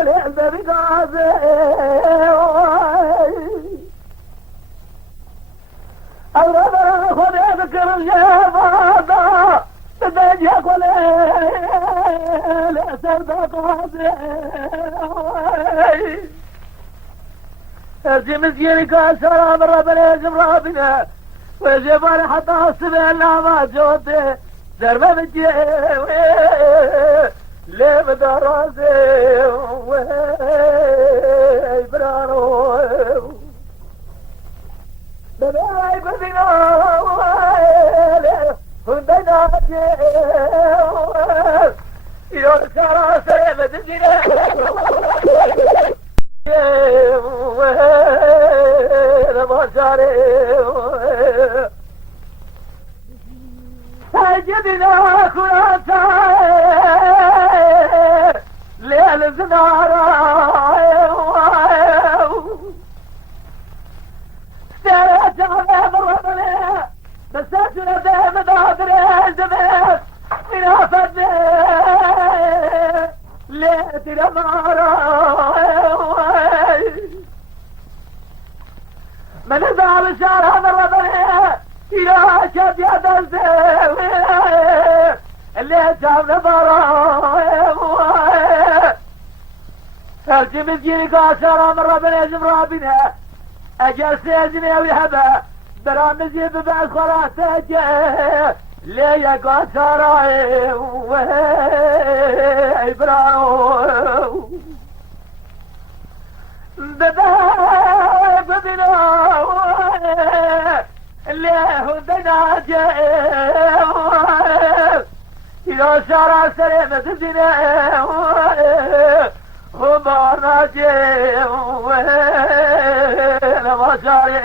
البابي غازي الغبر خذ يذكر الجبادة بدأت يقول الأسر بقاضي مسكيني كان سلام ربنا يجب ربنا وجبال حتى السبيل ما جوتي دربه بجي ليه بدراسي برانو بباي بدينا هندنا يور سارا سري بدينا ما شاري سجدنا كراتا ليل زنارا استرات على مرمنا بساتنا دام دادر زمان من أفد ليت الأمارا من ذاب شارع مرمنا إلى شد يد الزاوية اللي جابنا براء الجميل جيك عشرة مرة بنجم رابنا أجل سيجني ويهبا برام نجيب بعد خلاص أجل ليه قصرة إبراو بدنا اللي هدنا جاء إذا سارا سليمة الدنيا وبارنا جاء لما شاري